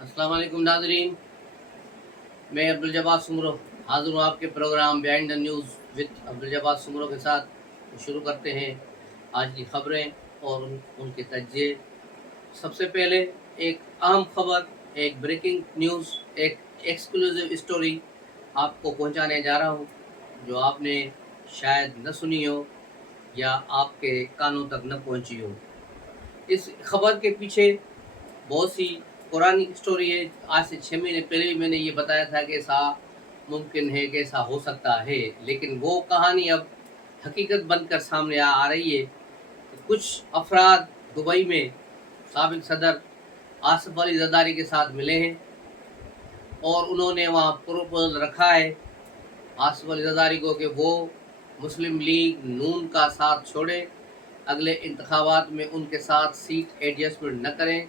अस्सलाम वालेकुम नाज़रीन। मैं अब्दुल जब्बार सुमरो हाज़िर हूँ आपके programme behind the news with Abdul Jabbar Soomro के साथ। तो शुरू करते हैं आज की खबरें और उनके तज्ज़िये। सबसे पहले एक अहम खबर, एक ब्रेकिंग न्यूज़, एक एक्सक्लूसिव स्टोरी आपको पहुंचाने जा रहा हूं, जो आपने शायद न सुनी हो या आपके कानों तक न पहुंची हो। इस खबर के पीछे बहुत सी पुरानी स्टोरी है। आज से 6 महीने पहले भी मैंने ये बताया था कि ऐसा मुमकिन है, कि ऐसा हो सकता है, लेकिन वो कहानी अब हकीकत बनकर सामने आ रही है कि कुछ अफराद दुबई में साबिक सदर आसिफ अली जरदारी के साथ मिले हैं और उन्होंने वहाँ प्रपोजल रखा है आसिफ अली जरदारी को कि वो मुस्लिम लीग नून का साथ छोड़े, अगले इंतखाबात में उनके साथ सीट एडजस्टमेंट न करें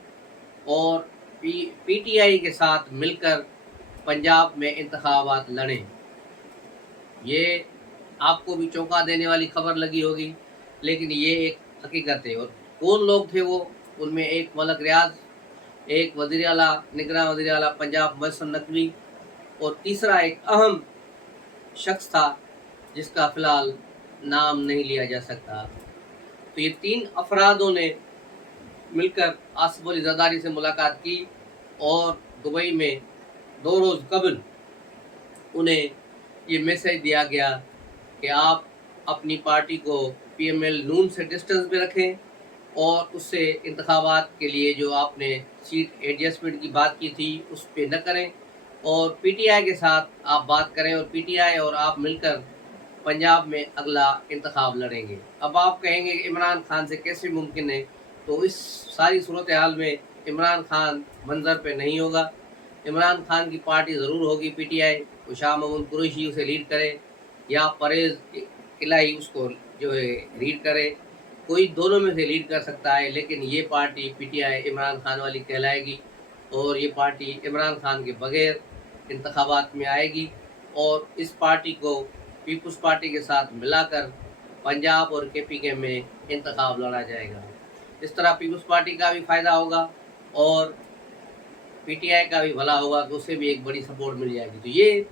और पीटीआई के साथ मिलकर पंजाब में इंतखाबात लड़ें। ये आपको भी चौंका देने वाली खबर लगी होगी, लेकिन ये एक हकीकत है। और कौन लोग थे वो? उनमें एक मलक रियाज, एक वज़ीर आला, निगरान वज़ीर आला पंजाब मोहसिन नकवी, और तीसरा एक अहम शख्स था जिसका फ़िलहाल नाम नहीं लिया जा सकता। तो ये 3 अफरादों ने मिलकर आसिफ अली जरदारी से मुलाकात की और दुबई में 2 रोज़ कबल उन्हें ये मैसेज दिया गया कि आप अपनी पार्टी को पीएमएल नून से डिस्टेंस पे रखें और उससे इंतखाबात के लिए जो आपने सीट एडजस्टमेंट की बात की थी उस पे न करें और पीटीआई के साथ आप बात करें और पीटीआई और आप मिलकर पंजाब में अगला इंतखाब लड़ेंगे। अब आप कहेंगे कि इमरान खान से कैसे मुमकिन है? तो इस सारी सूरत हाल में इमरान खान मंजर पे नहीं होगा। इमरान खान की पार्टी ज़रूर होगी पीटीआई, तो शाह महमूद कुरैशी उसे लीड करे या परवेज़ इलाही उसको जो है लीड करे। कोई दोनों में से लीड कर सकता है, लेकिन ये पार्टी पीटीआई इमरान खान वाली कहलाएगी और ये पार्टी इमरान खान के बगैर इंतखाबात में आएगी और इस पार्टी को पीपल्स पार्टी के साथ मिलाकर पंजाब और केपीके में इंतखाब लड़ा जाएगा। इस तरह पीपल्स पार्टी का भी फ़ायदा होगा और पीटीआई का भी भला होगा कि उसे भी एक बड़ी सपोर्ट मिल जाएगी। तो ये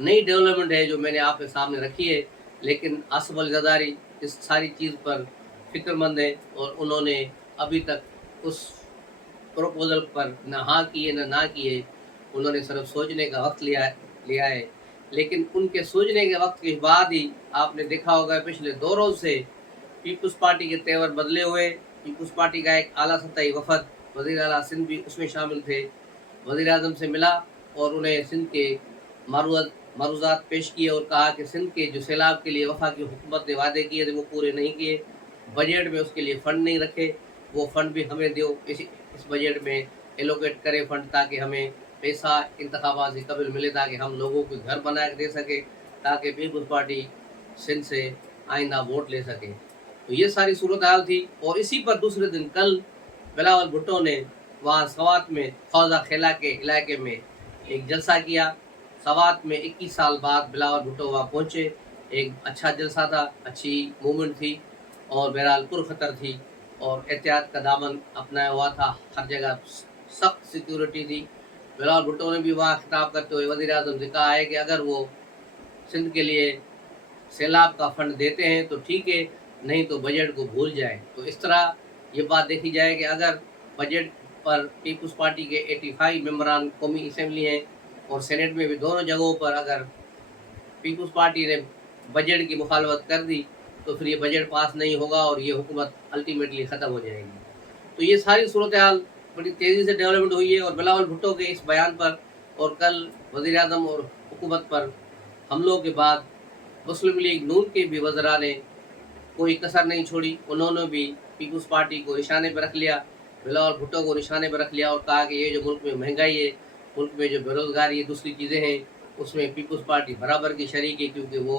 नई डेवलपमेंट है जो मैंने आपके सामने रखी है, लेकिन आसिफ अली जरदारी इस सारी चीज़ पर फ़िक्रमंद है और उन्होंने अभी तक उस प्रपोज़ल पर न हाँ की है न ना की है। उन्होंने सिर्फ सोचने का वक्त लिया है। लेकिन उनके सोचने के वक्त के बाद ही आपने देखा होगा पिछले 2 रोज़ से पीपल्स पार्टी के तेवर बदले हुए। पीपल्स पार्टी का एक आला सतही वफद, वज़ीर आला सिंध भी उसमें शामिल थे, वज़ीर आज़म से मिला और उन्हें सिंध के मरूज़ात पेश किए और कहा कि सिंध के जो सैलाब के लिए वफाकी हुकूमत ने वादे किए थे वो पूरे नहीं किए, बजट में उसके लिए फ़ंड नहीं रखे, वो फ़ंड भी हमें दो, इस बजट में एलोकेट करें फ़ंड, ताकि हमें पैसा इंतखाबात से कबल मिले, ताकि हम लोगों को घर बना के दे सके, ताकि पीपल्स पार्टी सिंध से आइंदा वोट ले सके। तो ये सारी सूरत हाल थी और इसी पर दूसरे दिन कल बिलावल भुट्टो ने वहाँ सवात में खौजा खेला के इलाके में एक जलसा किया। सवात में 21 साल बाद बिलावल भुट्टो वहाँ पहुँचे। एक अच्छा जलसा था, अच्छी मूवमेंट थी और बहरहाल पुरखतर थी और एहतियात का दामन अपनाया हुआ था। हर जगह सख्त सिक्योरिटी थी। बिलावल भुट्टो ने भी वहाँ खिताब करते हुए वज़ीर आज़म से कहा है कि अगर वो सिंध के लिए सैलाब का फंड देते हैं तो ठीक है, नहीं तो बजट को भूल जाए। तो इस तरह ये बात देखी जाए कि अगर बजट पर पीपल्स पार्टी के 85 मेंबरान कौमी असम्बली हैं और सेनेट में भी दोनों जगहों पर अगर पीपल्स पार्टी ने बजट की मुखालफत कर दी तो फिर ये बजट पास नहीं होगा और ये हुकूमत अल्टीमेटली ख़त्म हो जाएगी। तो ये सारी सूरत हाल बड़ी तेज़ी से डेवलपमेंट हुई है और बिलावल भुट्टो के इस बयान पर और कल वज़ीर आज़म और हुकूमत पर हमलों के बाद मुस्लिम लीग नून के भी वज़रा ने कोई कसर नहीं छोड़ी। उन्होंने भी पीपल्स पार्टी को निशाने पर रख लिया, बिलावल भुट्टो को निशाने पर रख लिया और कहा कि ये जो मुल्क में महंगाई है, मुल्क में जो बेरोज़गारी है, दूसरी चीज़ें हैं, उसमें पीपल्स पार्टी बराबर की शरीक है, क्योंकि वो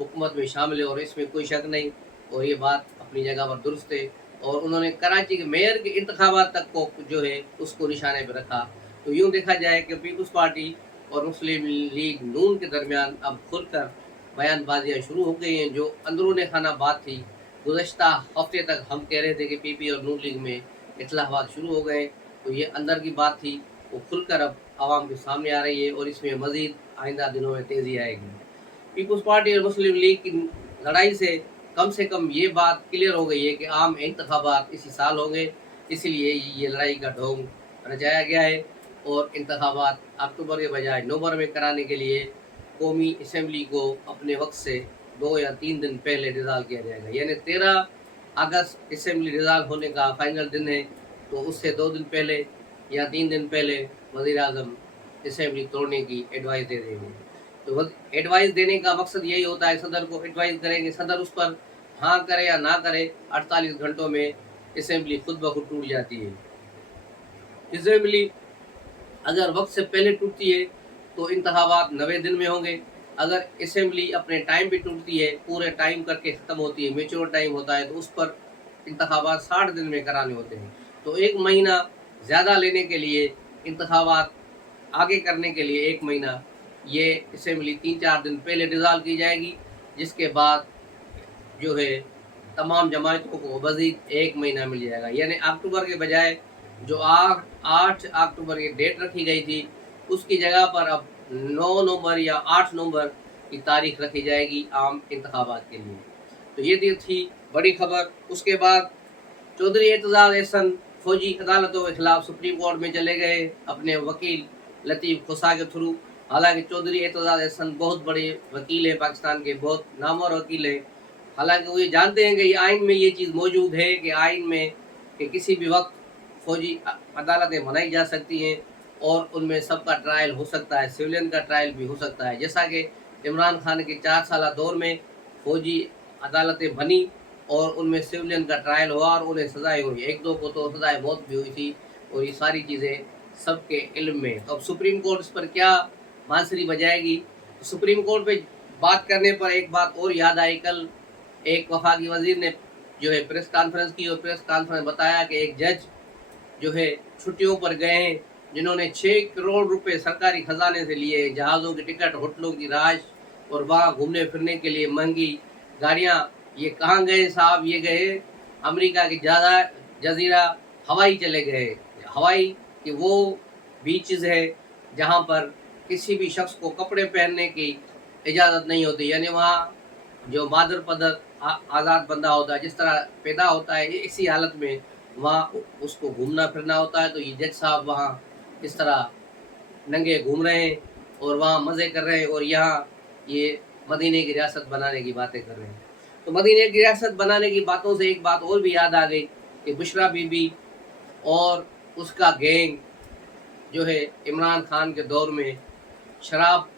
हुकूमत में शामिल है और इसमें कोई शक नहीं और ये बात अपनी जगह पर दुरुस्त है। और उन्होंने कराची के मेयर के इंतखाबात तक को जो है उसको निशाने पर रखा। तो यूँ देखा जाए कि पीपल्स पार्टी और मुस्लिम लीग नून के दरमियान अब खुलकर बयानबाजियाँ शुरू हो गई हैं, जो अंदरूनी खाना बात थी। गुज़श्ता हफ्ते तक हम कह रहे थे कि पीपी और नून लीग में इख्लाफात शुरू हो गए, तो ये अंदर की बात थी वो खुलकर अब आवाम के सामने आ रही है और इसमें मज़ीद आइंदा दिनों में तेज़ी आएगी। पीपल्स पार्टी और मुस्लिम लीग की लड़ाई से कम ये बात क्लियर हो गई है कि आम इंतखाबात इसी साल होंगे, इसीलिए ये लड़ाई का ढोंग रचाया गया है और इंतखाबात अक्टूबर के बजाय नवंबर में कराने के लिए कौमी असम्बली को अपने वक्त से 2 या 3 दिन पहले रिज़ाल्व किया जाएगा। यानी 13 अगस्त असम्बली रिज़ाल्व होने का फाइनल दिन है, तो उससे 2 दिन पहले या 3 दिन पहले वज़ीर आज़म असम्बली तोड़ने की एडवाइस दे देंगे। तो एडवाइस देने का मकसद यही होता है, सदर को एडवाइस करेंगे, सदर उस पर हाँ करे या ना करे, 48 घंटों में असम्बली खुद ब खुद टूट जाती है। असम्बली अगर वक्त से पहले टूटती है तो इंतखाबात 90 दिन में होंगे। अगर असम्बली अपने टाइम पे टूटती है, पूरे टाइम करके ख़त्म होती है, मेच्योर टाइम होता है, तो उस पर इंतखाबात 60 दिन में कराने होते हैं। तो 1 महीना ज़्यादा लेने के लिए, इंतखाबात आगे करने के लिए 1 महीना, ये असम्बली 3-4 दिन पहले रिज़ाल्व की जाएगी, जिसके बाद जो है तमाम जमातों को मज़ीद 1 महीना मिल जाएगा। यानी अक्टूबर के बजाय जो 8 अक्टूबर की डेट रखी गई थी, उसकी जगह पर अब 9 नवंबर या 8 नवंबर की तारीख रखी जाएगी आम इंतखाबात के लिए। तो ये थी बड़ी खबर। उसके बाद चौधरी एतजाज़ एहसन फौजी अदालतों के खिलाफ सुप्रीम कोर्ट में चले गए अपने वकील लतीफ़ खुसा के थ्रू। हालांकि चौधरी एतजाज़ एहसन बहुत बड़े वकील हैं, पाकिस्तान के बहुत नामवर वकील हैं। हालांकि वो ये जानते हैं कि ये आइन में ये चीज़ मौजूद है कि आइन में कि किसी भी वक्त फौजी अदालतें बनाई जा सकती हैं और उनमें सबका ट्रायल हो सकता है, सिविलियन का ट्रायल भी हो सकता है। जैसा कि इमरान खान के 4 साल दौर में फौजी अदालतें बनी और उनमें सिविलियन का ट्रायल हुआ और उन्हें सज़ाएँ हुई। 1-2 को तो सज़ाए मौत भी हुई थी और ये सारी चीज़ें सबके इल्म में। तो अब सुप्रीम कोर्ट इस पर क्या बांसुरी बजाएगी? सुप्रीम कोर्ट पे बात करने पर एक बात और याद आई। कल एक वफाकी वज़ीर ने जो है प्रेस कॉन्फ्रेंस की और प्रेस कॉन्फ्रेंस बताया कि एक जज जो है छुट्टियों पर गए हैं, जिन्होंने 6 करोड़ रुपए सरकारी खजाने से लिए, जहाज़ों की टिकट, होटलों की राश और वहाँ घूमने फिरने के लिए महंगी गाड़ियाँ। ये कहाँ गए साहब? ये गए अमेरिका के जजीरा हवाई चले गए। हवाई कि वो बीचेस है जहाँ पर किसी भी शख्स को कपड़े पहनने की इजाज़त नहीं होती। यानी वहाँ जो मादर पदर आज़ाद बंदा होता है, जिस तरह पैदा होता है, इसी हालत में वहाँ उसको घूमना फिरना होता है। तो ये जज साहब वहाँ इस तरह नंगे घूम रहे हैं और वहाँ मज़े कर रहे हैं और यहाँ ये मदीने की रियासत बनाने की बातें कर रहे हैं। तो मदीने की रियासत बनाने की बातों से एक बात और भी याद आ गई कि बुशरा बीबी और उसका गैंग जो है इमरान खान के दौर में शराब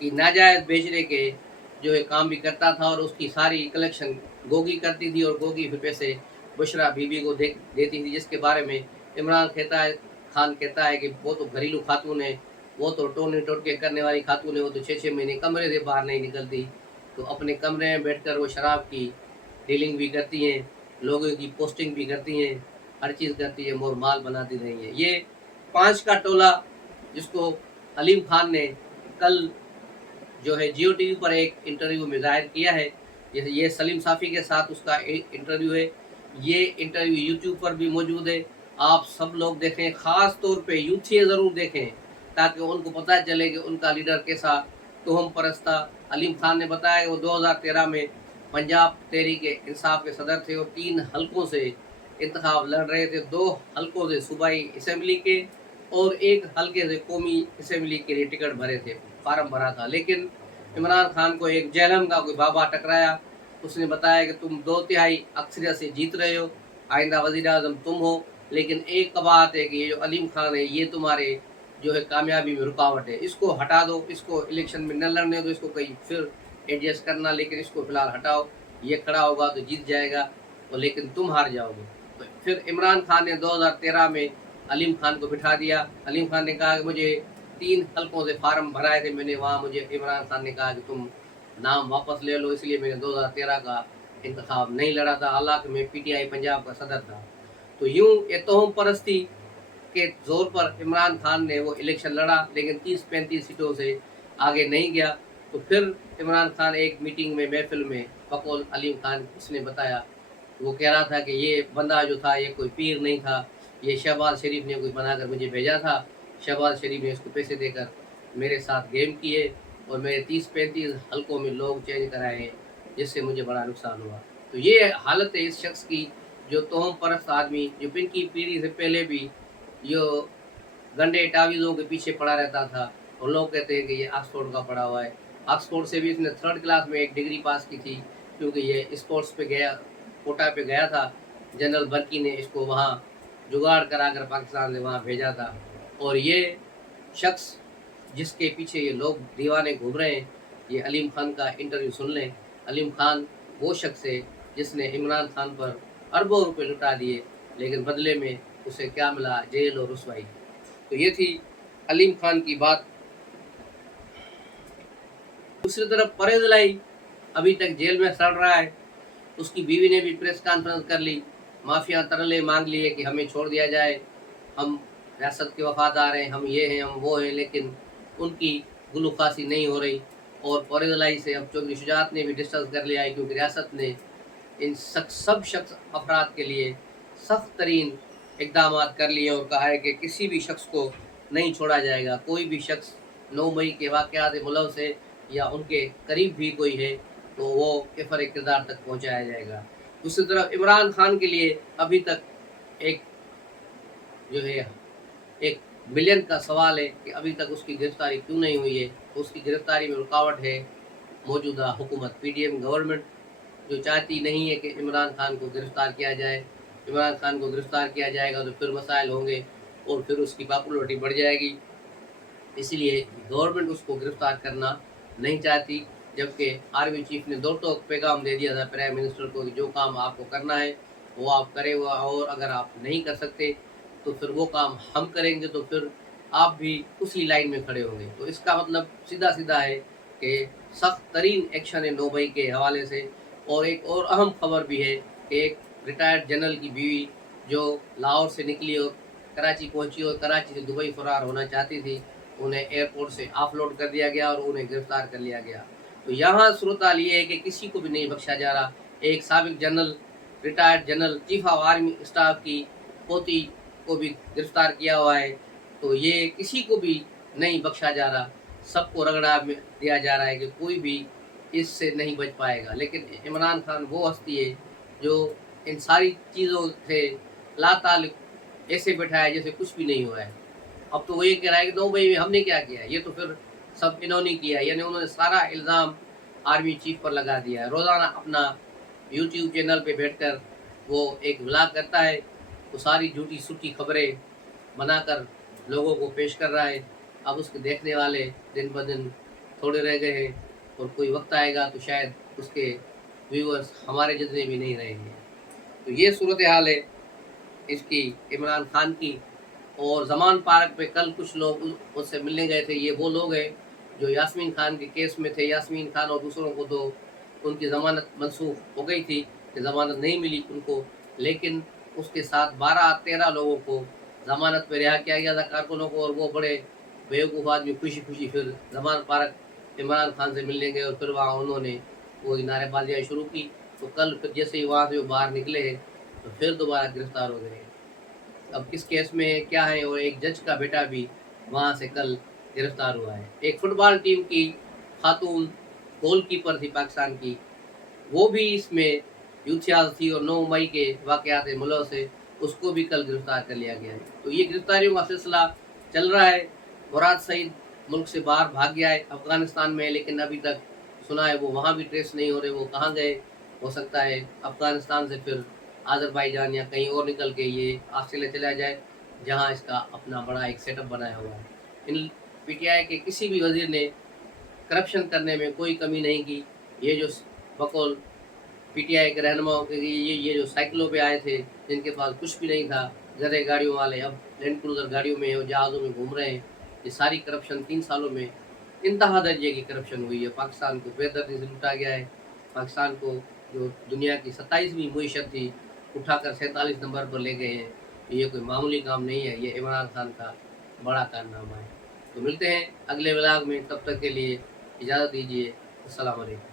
की नाजायज़ बेचने के जो है काम भी करता था और उसकी सारी कलेक्शन गोगी करती थी और गोगी फिर पैसे बुशरा बीबी को देती थी, जिसके बारे में इमरान खान कहता है कि वो तो घरेलू खातून है, वो तो टोने टोटके करने वाली खातून है, वो तो 6-6 महीने कमरे से बाहर नहीं निकलती। तो अपने कमरे में बैठकर वो शराब की डीलिंग भी करती हैं, लोगों की पोस्टिंग भी करती हैं, हर चीज़ करती है, मोर माल बनाती रही है। ये 5 का टोला जिसको अलीम खान ने कल जो है जियो टीवी पर एक इंटरव्यू में ज़ाहिर किया है। ये सलीम साफ़ी के साथ उसका इंटरव्यू है। ये इंटरव्यू यूट्यूब पर भी मौजूद है, आप सब लोग देखें, ख़ास तौर पे यूथिए ज़रूर देखें ताकि उनको पता चले कि उनका लीडर कैसा तोहम परस्त था। अलीम खान ने बताया कि वो 2013 में पंजाब तहरीक इंसाफ के सदर थे और 3 हलकों से इंतखाब लड़ रहे थे। 2 हलकों से सूबाई असम्बली के और 1 हलके से कौमी असम्बली के लिए टिकट भरे थे, फार्म भरा था। लेकिन इमरान खान को एक जहलम का कोई बाबा टकराया, उसने बताया कि तुम 2/3 अक्सरियत से जीत रहे हो, आइंदा वज़ीर आज़म तुम हो, लेकिन एक बात है कि ये जो अलीम खान है ये तुम्हारे जो है कामयाबी में रुकावट है, इसको हटा दो, इसको इलेक्शन में न लड़ने दो, इसको कहीं फिर एडजस्ट करना, लेकिन इसको फिलहाल हटाओ, ये खड़ा होगा तो जीत जाएगा और लेकिन तुम हार जाओगे। तो फिर इमरान खान ने 2013 में अलीम खान को बिठा दिया। अलीम खान ने कहा कि मुझे 3 हलकों से फार्म भराए थे मैंने, वहाँ मुझे इमरान खान ने कहा कि तुम नाम वापस ले लो, इसलिए मैंने 2013 का इंतखाब नहीं लड़ा था, हालांकि मैं पीटीआई पंजाब का सदर था। तो यूं ये तोहम परस्ती के जोर पर इमरान खान ने वो इलेक्शन लड़ा, लेकिन 30-35 सीटों से आगे नहीं गया। तो फिर इमरान खान एक मीटिंग में, महफिल में, बकौल अलीम खान उसने बताया, वो कह रहा था कि ये बंदा जो था ये कोई पीर नहीं था, ये शहबाज शरीफ ने कोई बनाकर मुझे भेजा था। शहबाज शरीफ ने इसको पैसे देकर मेरे साथ गेम किए और मेरे 30-35 हलकों में लोग चेंज कराए हैं, जिससे मुझे बड़ा नुकसान हुआ। तो ये हालत है इस शख्स की, जो तोहम परस्त आदमी, जो इनकी पीढ़ी से पहले भी जो गंडे टावीज़ों के पीछे पड़ा रहता था, और लोग कहते हैं कि ये ऑक्सफोर्ड का पढ़ा हुआ है। ऑक्सफोर्ड से भी इसने 3rd क्लास में एक डिग्री पास की थी, क्योंकि ये स्पोर्ट्स पे गया, कोटा पे गया था। जनरल बर्की ने इसको वहाँ जुगाड़ कराकर पाकिस्तान से वहाँ भेजा था। और ये शख्स जिसके पीछे ये लोग दीवाने घूम रहे हैं, ये अलीम खान का इंटरव्यू सुन लें। अलीम खान वो शख्स है जिसने इमरान खान पर अरबों रुपए लुटा दिए, लेकिन बदले में उसे क्या मिला? जेल और रुसवाई। तो ये थी अलीम खान की बात। दूसरी तरफ परवेज इलाही अभी तक जेल में सड़ रहा है। उसकी बीवी ने भी प्रेस कॉन्फ्रेंस कर ली, माफिया तरले मांग लिए कि हमें छोड़ दिया जाए, हम रियासत के वफादार हैं, हम ये हैं, हम वो हैं, लेकिन उनकी गुलूखासी नहीं हो रही। और परवेज इलाही से अब चौधरी शुजात ने भी डिस्कस कर लिया है, क्योंकि रियासत ने इन सब शख्स अफराद के लिए सख्त तरीन इकदाम कर लिए और कहा है कि किसी भी शख्स को नहीं छोड़ा जाएगा। कोई भी शख्स 9 मई के वाक़यात मुलव्वस है या उनके करीब भी कोई है तो वो किफ़र किरदार तक पहुँचाया जाएगा। दूसरी तरफ इमरान खान के लिए अभी तक एक जो है एक मिलियन का सवाल है कि अभी तक उसकी गिरफ्तारी क्यों नहीं हुई है। तो उसकी गिरफ्तारी में रुकावट है मौजूदा हुकूमत, PDM गवर्नमेंट, जो चाहती नहीं है कि इमरान खान को गिरफ़्तार किया जाए। इमरान खान को गिरफ़्तार किया जाएगा तो फिर मसाइल होंगे और फिर उसकी पॉपुलरिटी बढ़ जाएगी। इसलिए गवर्नमेंट उसको गिरफ़्तार करना नहीं चाहती, जबकि आर्मी चीफ ने दो टोक पैगाम दे दिया था प्राइम मिनिस्टर को कि जो काम आपको करना है वो आप करें, और अगर आप नहीं कर सकते तो फिर वो काम हम करेंगे, तो फिर आप भी उसी लाइन में खड़े होंगे। तो इसका मतलब सीधा सीधा है कि सख्त तरीन एक्शन है 9 मई के हवाले से। और एक और अहम खबर भी है कि एक रिटायर्ड जनरल की बीवी जो लाहौर से निकली और कराची पहुंची और कराची से दुबई फरार होना चाहती थी, उन्हें एयरपोर्ट से ऑफलोड कर दिया गया और उन्हें गिरफ्तार कर लिया गया। तो यहाँ सूरत हाल ये है कि किसी को भी नहीं बख्शा जा रहा। एक साबिक general, retired general, chief of army staff की पोती को भी गिरफ्तार किया हुआ है। तो ये किसी को भी नहीं बख्शा जा रहा, सबको रगड़ा दिया जा रहा है कि कोई भी इससे नहीं बच पाएगा। लेकिन इमरान खान वो हस्ती है जो इन सारी चीज़ों से लाताल्लुक़ ऐसे बैठा है जैसे कुछ भी नहीं हुआ है। अब तो वो ये कह रहा है कि 9 मई में हमने क्या किया, ये तो फिर सब इन्होंने किया, यानी उन्होंने सारा इल्ज़ाम आर्मी चीफ पर लगा दिया है। रोज़ाना अपना यूट्यूब चैनल पे बैठकर वो एक व्लॉग करता है, वो सारी झूठी सूठी खबरें बनाकर लोगों को पेश कर रहा है। अब उसके देखने वाले दिन ब दिन थोड़े रह गए हैं और कोई वक्त आएगा तो शायद उसके व्यूअर्स हमारे जितने भी नहीं रहेंगे। तो ये सूरत हाल है इसकी, इमरान खान की। और ज़मान पार्क पे कल कुछ लोग उससे मिलने गए थे। ये वो लोग हैं जो यास्मीन खान के केस में थे। यास्मीन खान और दूसरों को तो उनकी ज़मानत मनसूख हो गई थी कि ज़मानत नहीं मिली उनको, लेकिन उसके साथ 12-13 लोगों को ज़मानत पे रिहा किया गया था, कारकुनों को। और वो बड़े बेवकूफ़ आदमी खुशी खुशी फिर ज़मान पार्क इमरान खान से मिलने गए और फिर वहाँ उन्होंने वो नारेबाजियाँ शुरू की। तो कल फिर जैसे ही वहाँ से वो बाहर निकले हैं तो फिर दोबारा गिरफ्तार हो गए। अब किस केस में क्या है, और एक जज का बेटा भी वहाँ से कल गिरफ्तार हुआ है। एक फुटबॉल टीम की खातून गोलकीपर थी पाकिस्तान की, वो भी इसमें यूथियाज थी और 9 मई के वाक़यात मुलव्वस है, उसको भी कल गिरफ्तार कर लिया गया है। तो ये गिरफ्तारियों का सिलसिला चल रहा है। मुराद सईद मुल्क से बाहर भाग गया है, अफ़गानिस्तान में, लेकिन अभी तक सुना है वो वहाँ भी ट्रेस नहीं हो रहे, वो कहाँ गए। हो सकता है अफ़गानिस्तान से फिर अज़रबैजान या कहीं और निकल के ये ऑस्ट्रेलिया चला जाए, जहाँ इसका अपना बड़ा एक सेटअप बनाया हुआ है। इन PTI के किसी भी वज़ीर ने करप्शन करने में कोई कमी नहीं की। ये जो बकौल PTI के रहनुमाओं के ये जो साइकिलों पे आए थे जिनके पास कुछ भी नहीं था, गधे गाड़ियों वाले अब लैंड क्रूज़र गाड़ियों में और जहाज़ों में घूम रहे हैं, ये सारी करप्शन 3 सालों में इंतहा दर्जे की करप्शन हुई है। पाकिस्तान को बेदर्दी से लूटा गया है। पाकिस्तान को जो दुनिया की 27वीं मईशत थी उठाकर 47 नंबर पर ले गए हैं। ये कोई मामूली काम नहीं है, ये इमरान खान का बड़ा कारनामा है। तो मिलते हैं अगले व्लॉग में, तब तक के लिए इजाज़त दीजिए। अस्सलाम वालेकुम।